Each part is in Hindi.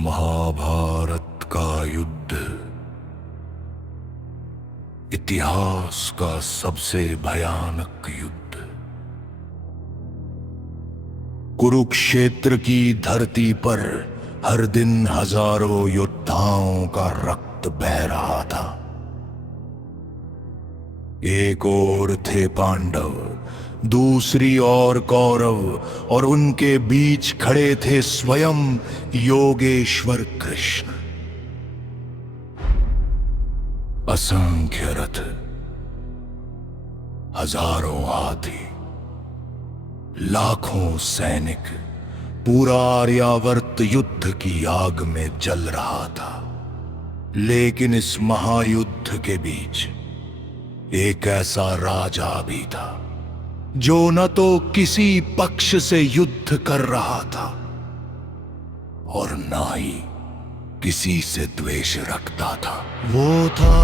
महाभारत का युद्ध इतिहास का सबसे भयानक युद्ध। कुरुक्षेत्र की धरती पर हर दिन हजारों योद्धाओं का रक्त बह रहा था। एक ओर थे पांडव, दूसरी ओर कौरव, और उनके बीच खड़े थे स्वयं योगेश्वर कृष्ण। असंख्य रथ, हजारों हाथी, लाखों सैनिक, पूरा आर्यावर्त युद्ध की आग में जल रहा था। लेकिन इस महायुद्ध के बीच एक ऐसा राजा भी था जो न तो किसी पक्ष से युद्ध कर रहा था और न ही किसी से द्वेष रखता था। वो था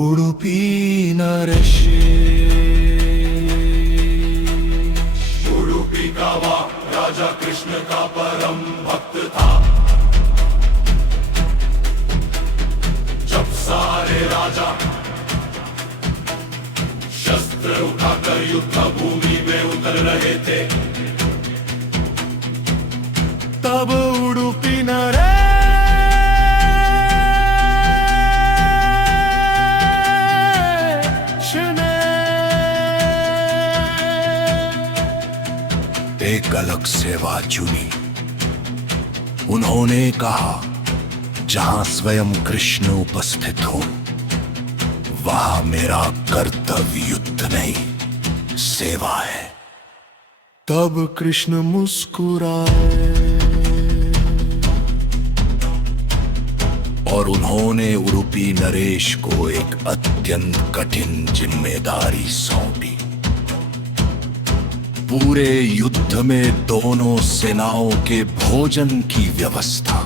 उडुपी नरेश। उडुपी का वह राजा कृष्ण का परम भक्त था। जब सारे राजा शस्त्र उठाकर युद्ध भूमि में उतर रहे थे, तब उडुपी नरेश एक अलग सेवा चुनी। उन्होंने कहा, जहां स्वयं कृष्ण उपस्थित हो वहां मेरा कर्तव्य युद्ध नहीं, सेवा है। तब कृष्ण मुस्कुराए और उन्होंने उडुपी नरेश को एक अत्यंत कठिन जिम्मेदारी सौंपी। पूरे युद्ध में दोनों सेनाओं के भोजन की व्यवस्था।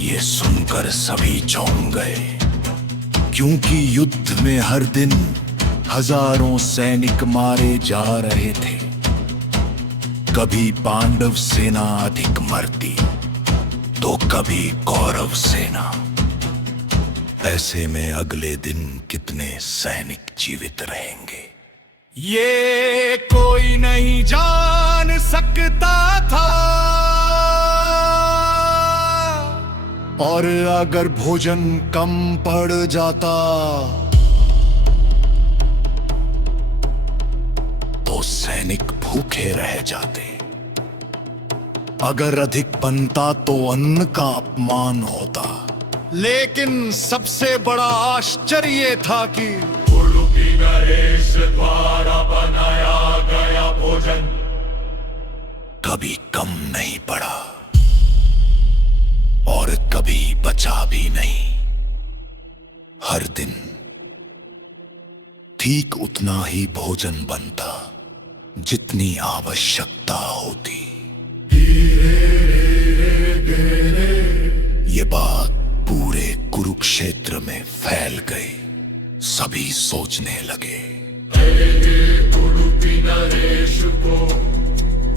ये सुनकर सभी चौंक गए, क्योंकि युद्ध में हर दिन हजारों सैनिक मारे जा रहे थे। कभी पांडव सेना अधिक मरती तो कभी कौरव सेना। ऐसे में अगले दिन कितने सैनिक जीवित रहेंगे, ये कोई नहीं जान सकता था। और अगर भोजन कम पड़ जाता तो सैनिक भूखे रह जाते। अगर अधिक बनता तो अन्न का अपमान होता। लेकिन सबसे बड़ा आश्चर्य था कि उडुपी नरेश द्वारा बनाया गया भोजन कभी कम नहीं पड़ा और कभी बचा भी नहीं। हर दिन ठीक उतना ही भोजन बनता जितनी आवश्यकता होती। ये बात पूरे कुरुक्षेत्र में फैल गई। सभी सोचने लगे, उडुपी नरेश को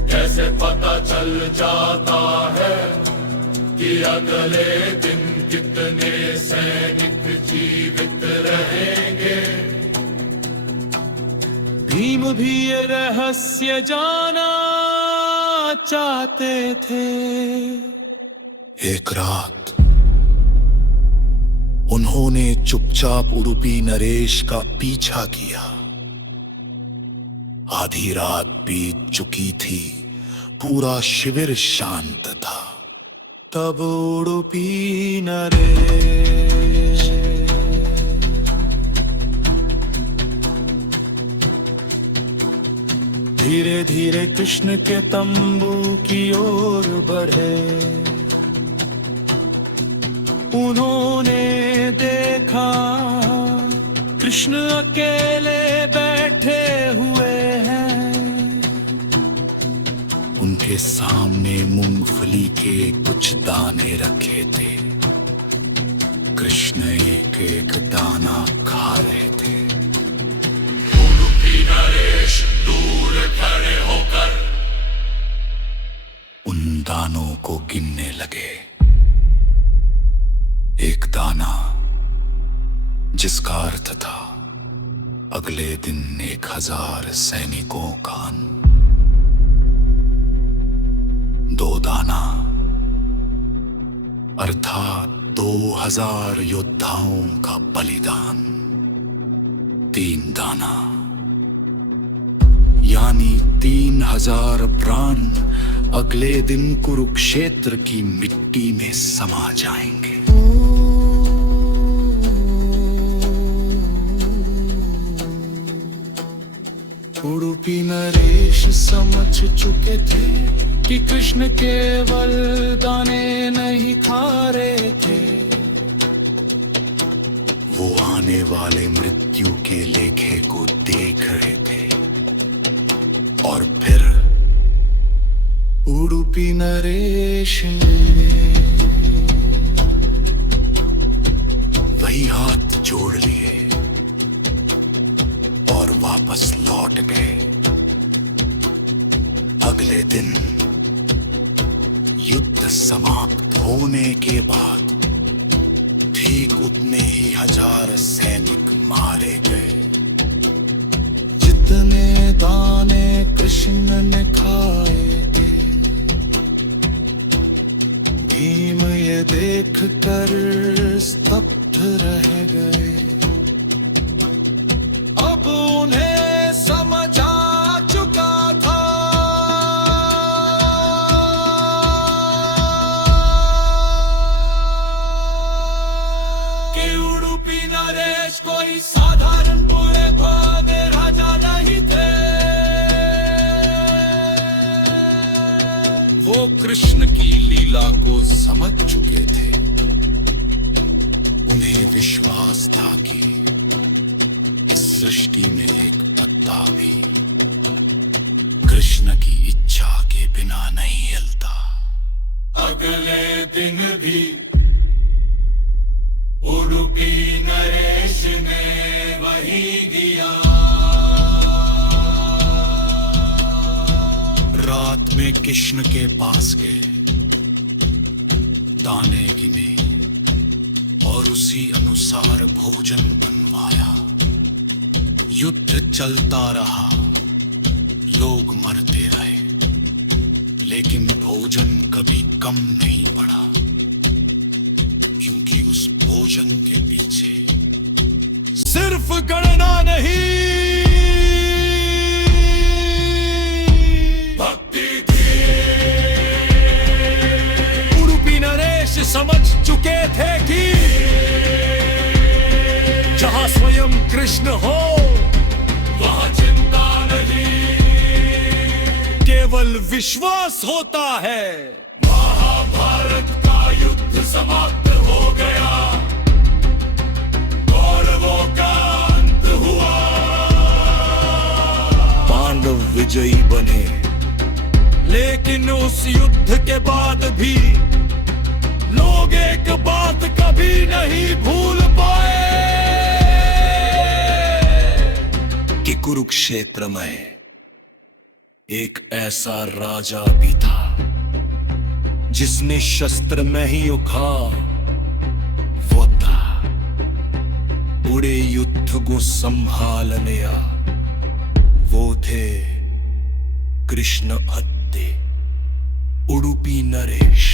कैसे पता चल जाता है कि अगले दिन कितने सैनिक जीवित रहेंगे। भीम भी ये रहस्य जाना चाहते थे। एक रात उन्होंने चुपचाप उडुपी नरेश का पीछा किया। आधी रात बीत चुकी थी, पूरा शिविर शांत था। तब उडुपी नरेश धीरे धीरे कृष्ण के तंबू की ओर बढ़े। उन्होंने देखा कृष्ण अकेले बैठे हुए हैं। उनके सामने मूंगफली के कुछ दाने रखे थे। कृष्ण एक एक दाना खा रहे थे। को गिनने लगे। एक दाना जिसका अर्थ था अगले दिन 1000 सैनिकों का अंत। 2 दाना अर्थात 2000 योद्धाओं का बलिदान। 3 दाना यानी 3000 प्राण अगले दिन कुरुक्षेत्र की मिट्टी में समा जाएंगे। उडुपी नरेश समझ चुके थे कि कृष्ण केवल दाने नहीं खा रहे थे, वो आने वाले मृत्यु के लेखे को देख रहे थे। और फिर उडुपी नरेश ने वही हाथ जोड़ लिए और वापस लौट गए। अगले दिन युद्ध समाप्त होने के बाद ठीक उतने ही 1000 सैनिक मारे गए। जितने दाने कृष्ण ने खाए थे, भीम ये देख कर स्तब्ध रह गए। अब उन्हें समझ आ चुका था कि उडुपी नरेश कोई साधारण बुरे भागे राजा नहीं थे। वो कृष्ण की लीला को समझ चुके थे। उन्हें विश्वास था कि इस सृष्टि में एक पत्ता भी कृष्ण की इच्छा के बिना नहीं हिलता। अगले दिन भी उडुपी नरेश ने वही किया। रात में कृष्ण के पास गए, दाने गिने और उसी अनुसार भोजन बनवाया। युद्ध चलता रहा, लोग मरते रहे, लेकिन भोजन कभी कम नहीं पड़ा, क्योंकि उस भोजन के पीछे सिर्फ गणना नहीं, भक्ति थी। उडुपी नरेश समझ चुके थे कि जहां स्वयं कृष्ण हो वहाँ चिंता नहीं, केवल विश्वास होता है। महाभारत का युद्ध समाप्त हो गया, कौरवों का अंत हुआ। पांडव विजयी बने, लेकिन उस युद्ध के बाद भी लोग एक बात कभी नहीं भूल पाए कि कुरुक्षेत्र में एक ऐसा राजा भी था जिसने शस्त्र में ही उखा। वो था पूरे युद्ध को संभालने आ, वो थे कृष्ण हत्ते उडुपी नरेश।